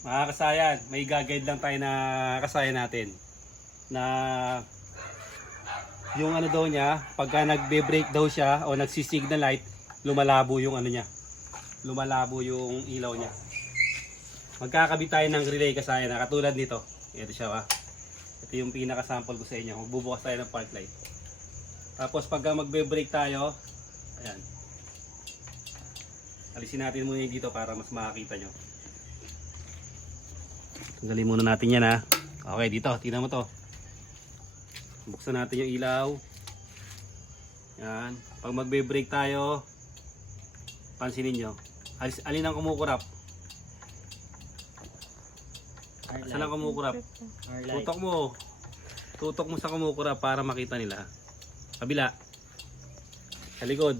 Mga kasayan, may gagawin lang tayo na kasayan natin. Na yung ano daw niya, pagka nagbe-break daw siya o nagsisignal light, lumalabo yung ano niya. Lumalabo yung ilaw niya. Magkakabit tayo ng relay kasayan na katulad nito. Ito siya ah. Ito yung pinaka-sample ko sa inyo. Magbubukas tayo ng park light. Tapos pagka magbe-break tayo, ayan. Alisin natin muna dito para mas makakita nyo. Tanggalin muna natin yan ha. Okay, dito. Tingnan mo to. Buksan natin yung ilaw. Yan. Pag magbe-break tayo, pansinin nyo. Alis, alin ang kumukurap? Saan ang kumukurap? Tutok mo. Tutok mo sa kumukurap para makita nila. Kabila. Sa likod.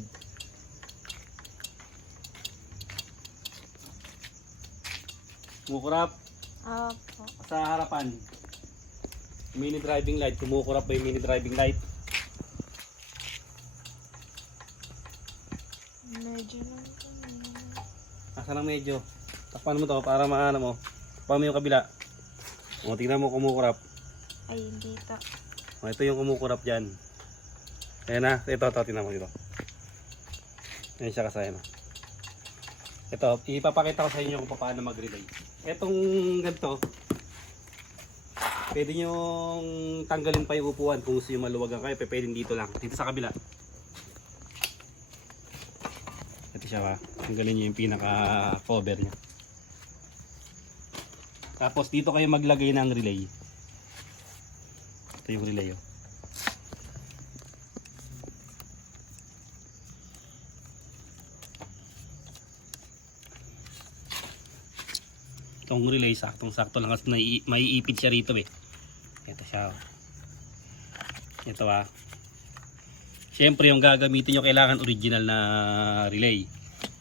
Kumukurap Opo. sa harapan. Mini driving light. Kumukurap ba yung mini driving light? Medyo lang. Asa lang medyo. Takpan mo to para maano mo. Takpan mo yung kabila. O, tingnan mo kumukurap. Ay, dito. O, ito yung kumukurap dyan. Ayan na. Ito, ito. Tingnan mo dito. Ayan siya kasaya na. Ito, ipapakita ko sa inyo kung paano mag-relay. Itong ganito, pwede nyong tanggalin pa yung upuan kung gusto yung maluwagan kayo. Pwede dito lang. Dito sa kabila. Ito siya ba? Tanggalin nyo yung pinaka-cover niya. Tapos dito kayo maglagay ng relay. Ito yung relay oh. Itong relay saktong sakto lang kasi maiipit siya rito eh. Ito siya. oh. Ito ah. Siyempre yung gagamitin nyo kailangan original na relay.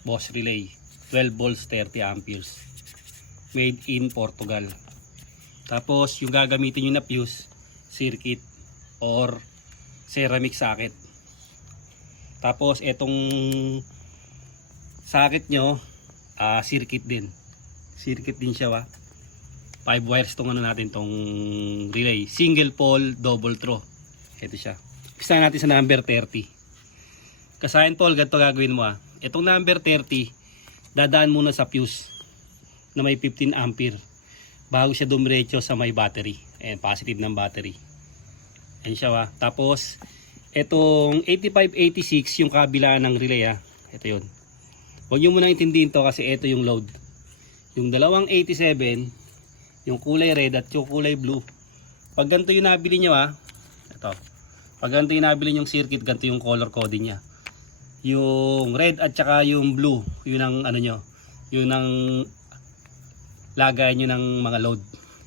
Boss relay. 12 volts 30 amperes. Made in Portugal. Tapos yung gagamitin nyo na fuse, circuit or ceramic socket. Tapos itong socket nyo, ah, circuit din. Circuit din siya wa. 5 wires tong ano natin tong relay. Single pole, double throw. Ito siya. Pisa natin sa number 30. Kasayan Paul, ganito gagawin mo ah. Itong number 30, dadaan muna sa fuse na may 15 ampere bago siya dumiretso sa may battery. Ayan, positive ng battery. Ayan siya wa. Tapos, itong 8586 yung kabila ng relay ah. Ito yun. Huwag nyo muna intindihin to kasi ito yung load. Yung dalawang 87, yung kulay red at yung kulay blue. Pag ganito yung nabili nyo ah, ito. Pag ganito yung nabili yung circuit, ganito yung color coding niya. Yung red at saka yung blue, yun ang ano nyo, yun ang lagay nyo ng mga load.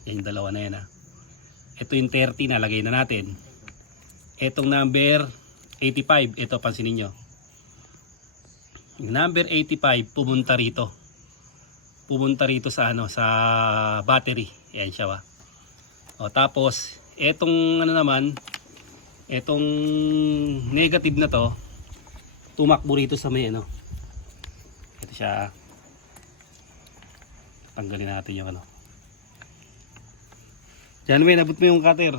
Yan yung dalawa na yan ah. Ito yung 30 na lagay na natin. Itong number 85, ito pansinin nyo. Yung number 85 pumunta rito. Pumunta rito sa ano sa battery. Yan siya ba. O tapos etong ano naman etong negative na to tumakbo rito sa may ano. Ito siya. Tanggalin natin yung ano. Diyan may nabot mo yung cutter.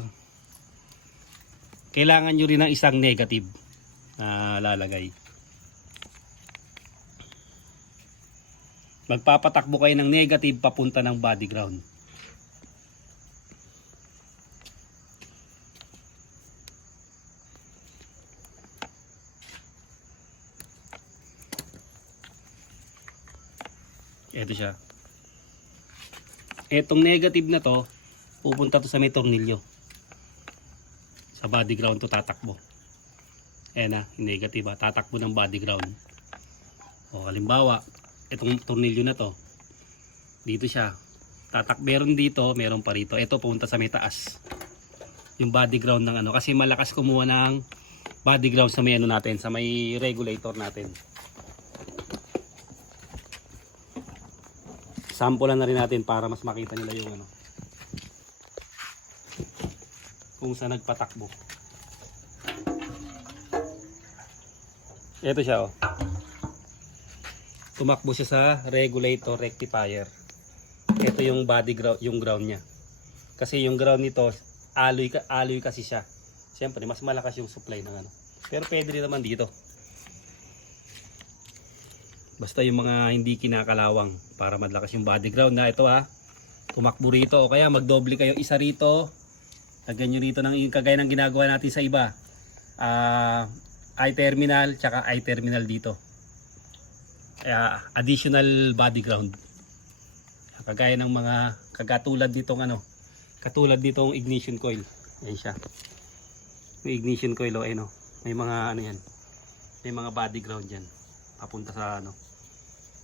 Kailangan nyo rin ng isang negative na lalagay. Magpapatakbo kayo ng negative papunta ng body ground. Ito siya. Etong negative na to, pupunta to sa may tornilyo. Sa body ground to tatakbo. Ayan na, negative ha, tatakbo ng body ground. O halimbawa, itong tornilyo na to. Dito siya. Tatak meron dito meron pa rito. Ito pumunta sa may taas. Yung body ground ng ano. Kasi malakas kumuha ng body ground sa may ano natin sa may regulator natin. Sample na rin natin para mas makita nila yung ano. Kung saan nagpatakbo. Ito siya oh tumakbo siya sa regulator rectifier. Ito yung body ground, yung ground niya. Kasi yung ground nito, alloy, alloy kasi siya. Siyempre, mas malakas yung supply ng ano. Pero pwede rin naman dito. Basta yung mga hindi kinakalawang para malakas yung body ground na ito ha. Tumakbo rito o kaya magdoble kayo isa rito. Lagyan nyo rito ng kagaya ng ginagawa natin sa iba. Ah, I-terminal tsaka I-terminal dito. Kaya additional body ground. Kagaya ng mga kagatulad ditong ano, katulad ditong ignition coil. Ayan siya. Yung ignition coil oh, ayun oh. May mga ano yan. May mga body ground yan. Papunta sa ano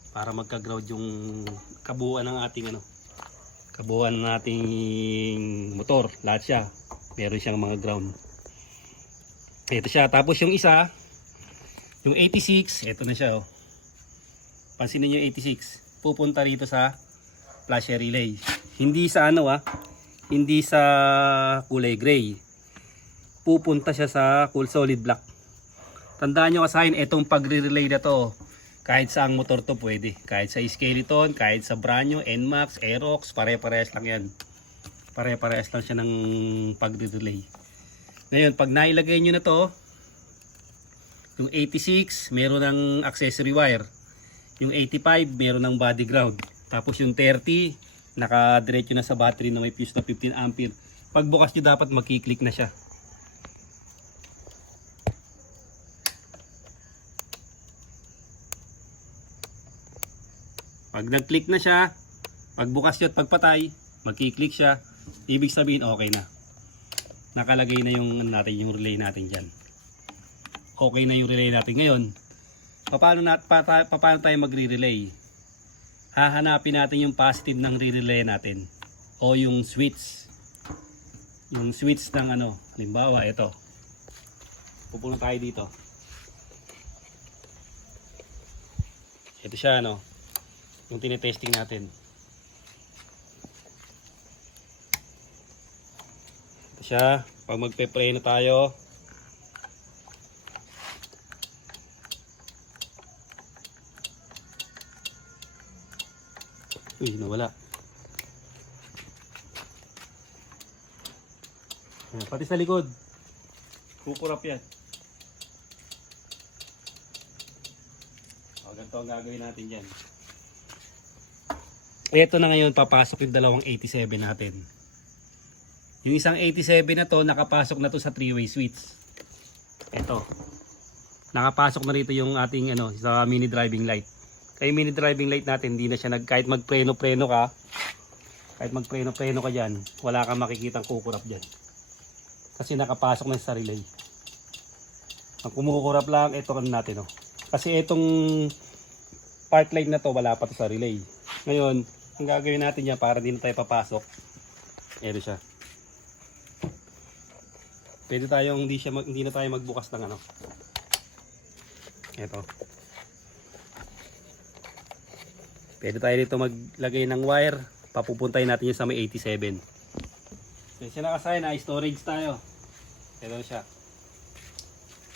para magka-ground yung kabuuan ng ating ano kabuuan ng ating motor lahat siya meron siyang mga ground ito siya tapos yung isa yung 86 ito na siya oh pansinin yung 86 pupunta rito sa flasher relay hindi sa ano ah hindi sa kulay gray pupunta siya sa cool solid black tandaan nyo kasahin itong pagre-relay na to kahit sa ang motor to pwede. Kahit sa skeleton, kahit sa Branyo, NMAX, Aerox, pare-parehas lang yan. Pare-parehas lang siya ng pagre-relay. Ngayon, pag nailagay nyo na to, yung 86, meron ng accessory wire. Yung 85, meron ng body ground. Tapos yung 30, nakadiretso na sa battery na may fuse na 15 ampere. Pagbukas nyo dapat makiklik na siya. Pag nag-click na siya, pagbukas nyo at pagpatay, magkiklik siya, ibig sabihin okay na. Nakalagay na yung ano natin, yung relay natin dyan. Okay na yung relay natin ngayon. Paano, na, pa, ta- paano tayo magre-relay? Hahanapin natin yung positive ng re-relay natin. O yung switch. Yung switch ng ano, halimbawa ito. Pupunta tayo dito. Ito siya ano, yung tinetesting natin. Ito siya, pag magpe-preno tayo, Uy, nawala. Ayan, pati sa likod. Kukurap yan. O, ganito ang gagawin natin dyan. Ito na ngayon papasok yung dalawang 87 natin. Yung isang 87 na to nakapasok na to sa three-way switch. Ito. Nakapasok na rito yung ating ano sa mini driving light. Kaya mini driving light natin hindi na siya nag kahit magpreno-preno ka kahit magpreno-preno ka diyan, wala kang makikitang kukurap diyan. Kasi nakapasok na sa relay. Ang kumukurap lang ito kan natin oh. Kasi itong part light na to wala pa to sa relay. Ngayon, ang gagawin natin yan para din tayo papasok. Ito siya. Pwede tayong hindi siya hindi na tayo magbukas ng ano. Ito. Pwede tayo dito maglagay ng wire. Papupuntahin natin yung sa may 87. So, siya nakasaya na storage tayo. Ito siya.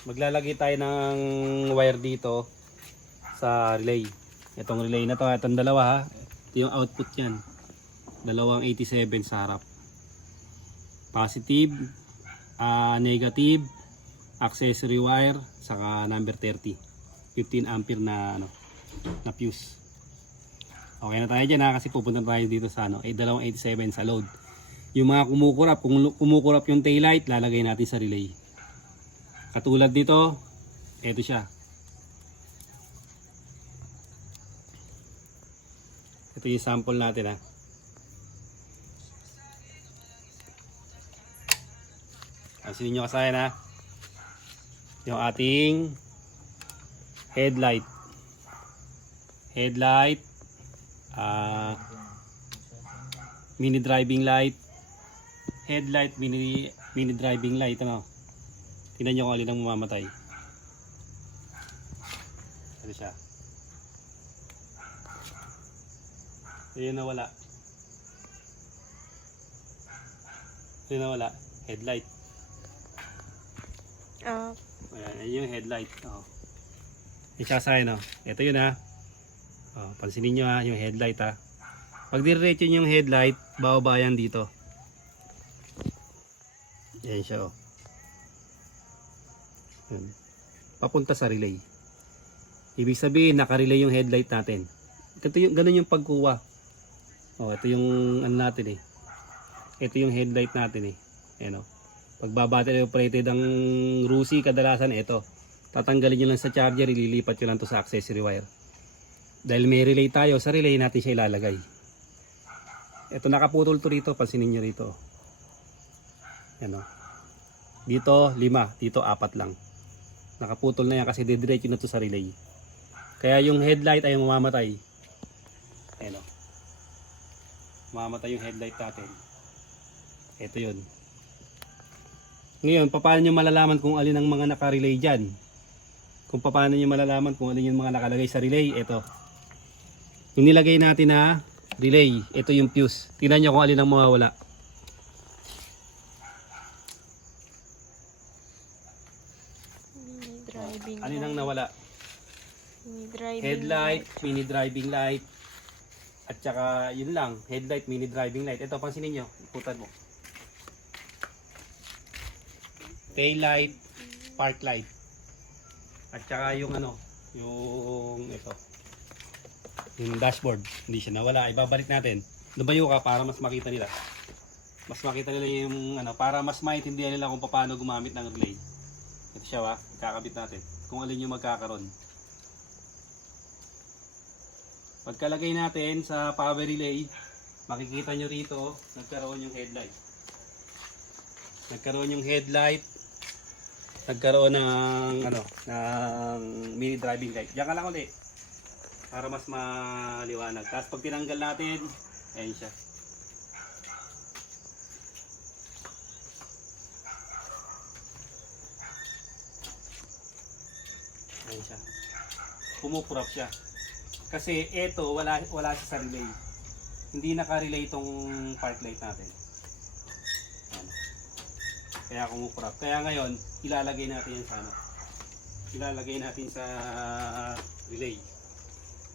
Maglalagay tayo ng wire dito sa relay. Itong relay na to, itong dalawa ha. Ito yung output yan. Dalawang 87 sa harap. Positive, ah, negative, accessory wire, saka number 30. 15 ampere na ano, na fuse. Okay na tayo dyan ha kasi pupunta tayo dito sa ano, eh, dalawang 87 sa load. Yung mga kumukurap, kung kumukurap yung taillight, lalagay natin sa relay. Katulad dito, eto siya. Ito yung sample natin ha. Pansinin nyo kasayan ha. Yung ating headlight. Headlight. Ah mini driving light. Headlight, mini, mini driving light. Ano? Tingnan nyo kung alin ang mamamatay. Ito siya. Ayun na wala. Ayun na wala. Headlight. Ah, Ayan, ayan yung headlight. Oh. Sign, oh. Ito yun ha. Oh, pansinin nyo ha, yung headlight ha. Pag diretso yung headlight, bababa yan dito. Yan siya oh. Yan. Papunta sa relay. Ibig sabihin, nakarelay yung headlight natin. Ito yung, ganun yung pagkuha. Oh, ito yung ano natin eh. Ito yung headlight natin eh. Ayan oh. Pag battery operated ang Rusi, kadalasan ito. Tatanggalin nyo lang sa charger, ililipat nyo lang to sa accessory wire. Dahil may relay tayo, sa relay natin siya ilalagay. Ito nakaputol to rito, pansinin nyo rito. Yan o. Dito, lima. Dito, apat lang. Nakaputol na yan kasi didiretso na to sa relay. Kaya yung headlight ay mamamatay. Ayan o. Mamamatay yung headlight natin. Ito yun. Ngayon, paano nyo malalaman kung alin ang mga nakarelay dyan? Kung paano nyo malalaman kung alin yung mga nakalagay sa relay? Ito. Yung nilagay natin na relay, ito yung fuse. Tingnan nyo kung alin ang mawawala. Mini driving Alin ang nawala? Mini driving Headlight, mini driving light, at saka yun lang, headlight, mini driving light. Ito, pansinin nyo, iputan mo. Tail light, park light. At saka yung ano, yung ito. Yung dashboard, hindi siya nawala. Ibabalik natin. Lumayo ka para mas makita nila. Mas makita nila yung ano, para mas maintindihan nila kung paano gumamit ng relay. Ito siya wa, kakabit natin. Kung alin yung magkakaroon. Pagkalagay natin sa power relay, makikita nyo rito, nagkaroon yung headlight. Nagkaroon yung headlight, nagkaroon ng ano, ng mini driving light. Diyan ka lang ulit. Para mas maliwanag. Tapos pag tinanggal natin, ayan siya. Ayan siya. Pumupurap siya. Kasi ito, wala, wala siya sa relay. Hindi naka-relay itong park light natin. Ayan. Kaya kumupurap. Kaya ngayon, ilalagay natin yan sa ano. Ilalagay natin sa relay.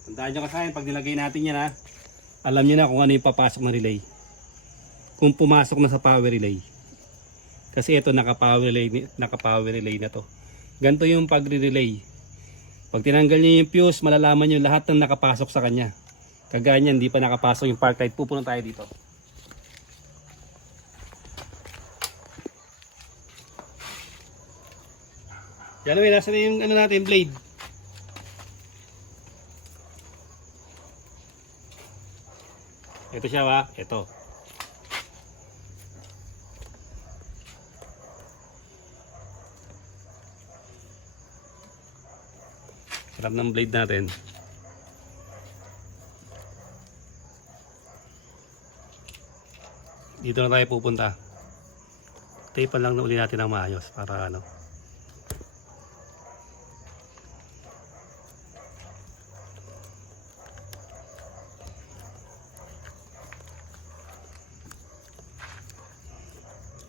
Tandaan nyo kasi pag nilagay natin yan ha, alam nyo na kung ano yung papasok ng relay. Kung pumasok na sa power relay. Kasi ito naka-power relay, naka-power relay na to. Ganito yung pagre-relay. Pag tinanggal niyo yung fuse, malalaman niyo lahat ng nakapasok sa kanya. Kagaya hindi pa nakapasok yung park light. Pupunta tayo dito. Yan may nasa na yung ano natin, blade. Ito siya wa, ito. Sarap ng blade natin. Dito na tayo pupunta. Tape lang na uli natin ng maayos para ano.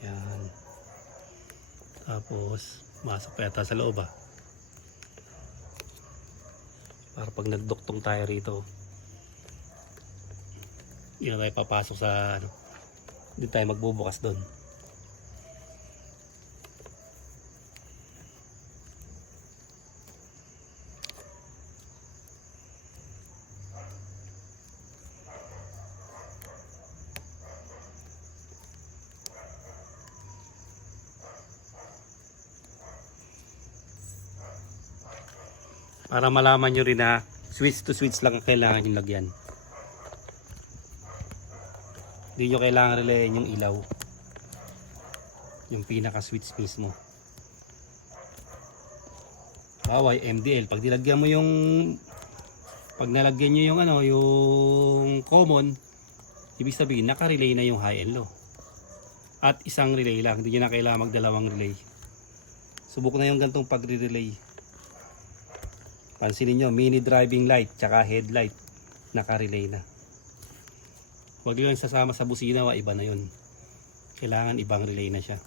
Yan. Tapos, masok pa yata sa loob ah. Para pag nagduktong tayo rito, yun na tayo papasok sa ano, hindi tayo magbubukas doon. Para malaman nyo rin na switch to switch lang ang kailangan yung lagyan. Hindi nyo kailangan relayin yung ilaw. Yung pinaka switch mismo. Baway MDL. Pag nilagyan mo yung pag nalagyan nyo yung ano, yung common, ibig sabihin naka-relay na yung high and low. At isang relay lang, hindi nyo na kailangan magdalawang relay. Subok na yung gantong pagre-relay. Pansinin nyo, mini driving light tsaka headlight naka-relay na. Huwag yun sasama sa busina, wa iba na yun. Kailangan ibang relay na siya.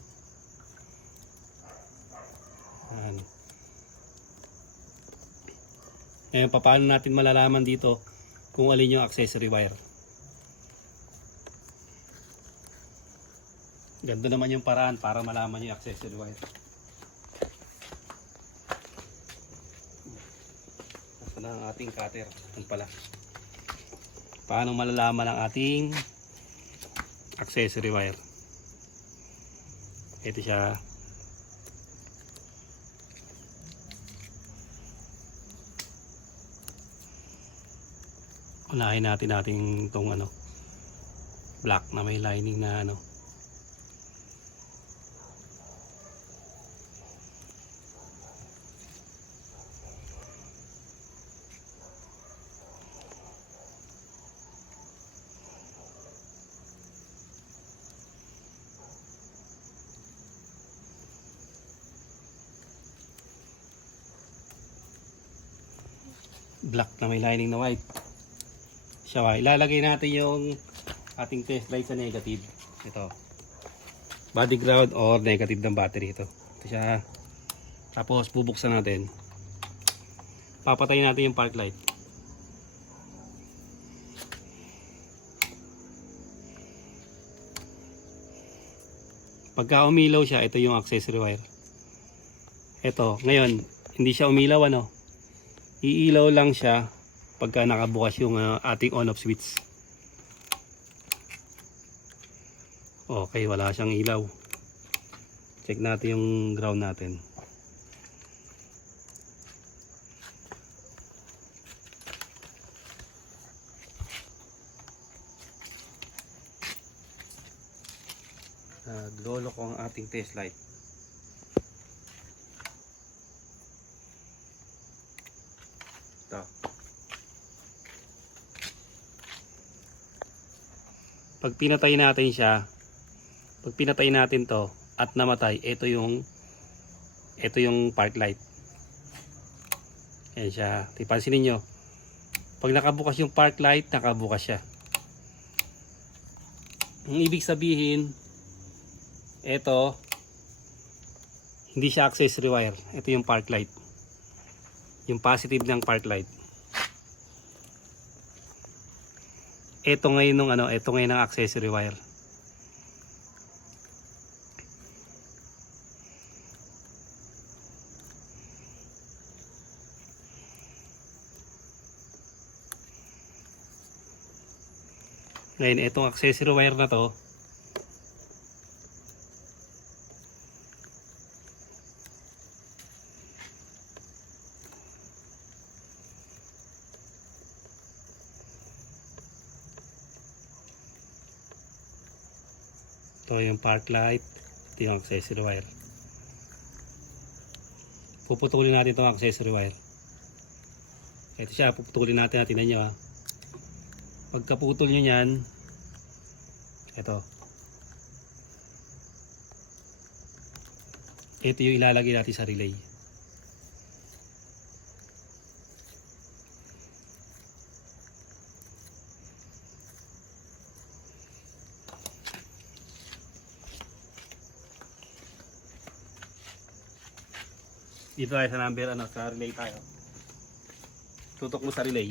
Ayan. Ngayon, paano natin malalaman dito kung alin yung accessory wire? Ganda naman yung paraan para malaman yung accessory wire. Ang ating cutter. Yan pala. Paano malalaman ang ating accessory wire? Ito siya. Unahin natin natin itong ano black na may lining na ano black na may lining na white. Siya ilalagay natin yung ating test light sa negative. Ito. Body ground or negative ng battery ito. Ito siya tapos bubuksan natin. Papatayin natin yung park light. Pagka umilaw siya ito yung accessory wire. Ito ngayon hindi siya umilaw ano iilaw lang siya pagka nakabukas yung uh, ating on off switch. Okay wala siyang ilaw. Check natin yung ground natin. Naglolo ko ang ating test light pag pinatay natin siya pag pinatay natin to at namatay ito yung ito yung park light yan siya. Tipansinin nyo pag nakabukas yung park light nakabukas siya. Ang ibig sabihin ito hindi siya accessory wire ito yung park light yung positive ng park light ito ngayon ng ano ito ngayon ng accessory wire. Ngayon, itong accessory wire na to, park light, ito yung accessory wire. Puputulin natin itong accessory wire. Ito siya, puputulin natin natin nyo ha. Pagkaputol nyo yan, ito. Ito yung ilalagay natin sa relay. Dito tayo sa number ano, sa relay tayo. Tutok mo sa relay.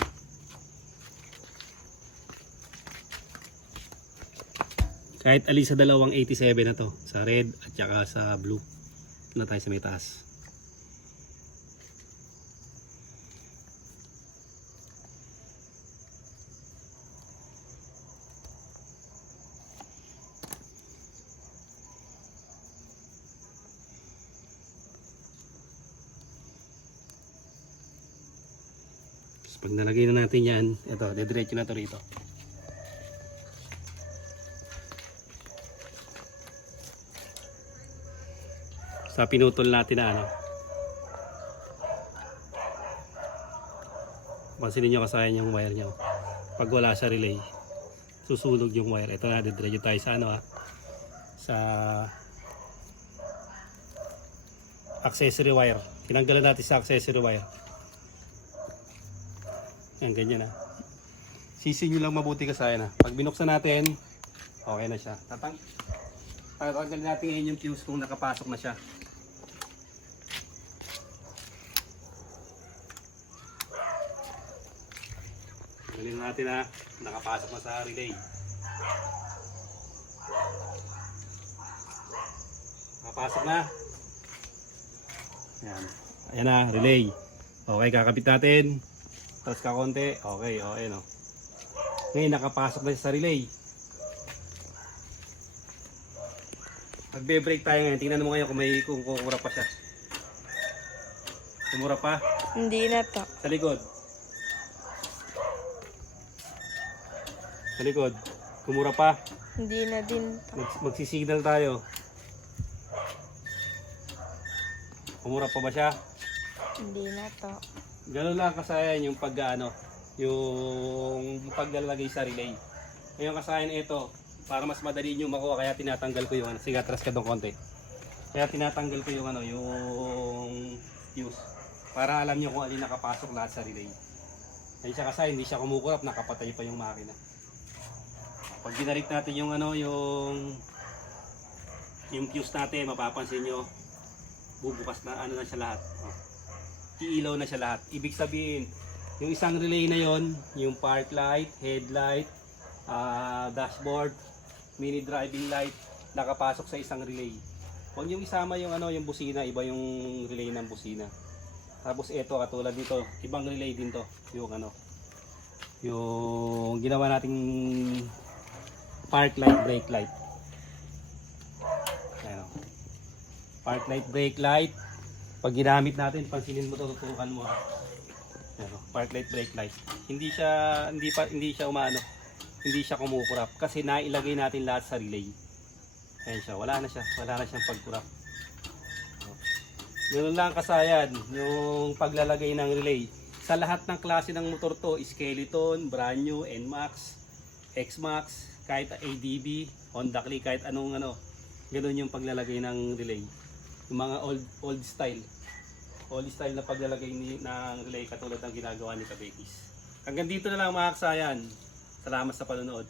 Kahit alin sa dalawang 87 na to, sa red at saka sa blue. Na tayo sa may taas. Nalagay na natin yan, ito, dediretso na to rito. sa pinutol natin na ano. Pansinin nyo kasayan yung wire nyo. Pag wala sa relay, susunog yung wire. Ito na, didiretso tayo sa ano ha. Sa accessory wire. Tinanggalan natin sa accessory wire. Yan, ganyan na. Sisi nyo lang mabuti kasayan ha. Pag binuksan natin, okay na siya. Tatang Tatanggalin natin ngayon yung fuse kung nakapasok na siya. Tanggalin natin na nakapasok na sa relay. nakapasok na. Ayan. Ayan na, relay. Okay, kakabit natin. Tapos ka konti. Okay, okay no. Ngayon, nakapasok na siya sa relay. Magbe-break tayo ngayon. Tingnan mo ngayon kung may kung kumura pa siya. Kumura pa. Hindi na to. Sa likod. Sa likod. Kumura pa. Hindi na din to. Mag magsisignal tayo. Kumura pa ba siya? Hindi na to. Ganun lang kasayan yung pag ano, yung paglalagay sa relay. Ngayon kasayan ito, para mas madali nyo makuha kaya tinatanggal ko yung ano, sige atras ka doon konti. Kaya tinatanggal ko yung ano, yung fuse. Para alam nyo kung alin nakapasok lahat sa relay. Ayun siya kasi hindi siya kumukurap, nakapatay pa yung makina. Pag dinarik natin yung ano, yung yung fuse natin, mapapansin nyo, bubukas na ano na siya lahat. Oh. Iilaw na siya lahat. Ibig sabihin, yung isang relay na yon, yung park light, headlight, ah, dashboard, mini driving light, nakapasok sa isang relay. Huwag yung isama yung ano, yung busina, iba yung relay ng busina. Tapos ito katulad nito, ibang relay din to, yung ano, yung ginawa nating park light, brake light. Ayan o. Park light, brake light. Pag ginamit natin, pansinin mo to, tutukan mo. ha. Ayan o, park light, brake light. Hindi siya, hindi pa, hindi siya umaano, hindi siya kumukurap kasi nailagay natin lahat sa relay. Ayan siya, wala na siya, wala na siyang pagkurap. Ganun lang kasayan, yung paglalagay ng relay. Sa lahat ng klase ng motor to, skeleton, brand new, NMAX, XMAX, kahit ADB, Honda Click, kahit anong ano, ganun yung paglalagay ng relay. Yung mga old old style. Old style na paglalagay ni, ng relay katulad ng ginagawa ni Kabekis. Hanggang dito na lang mga kasayan. Salamat sa panonood.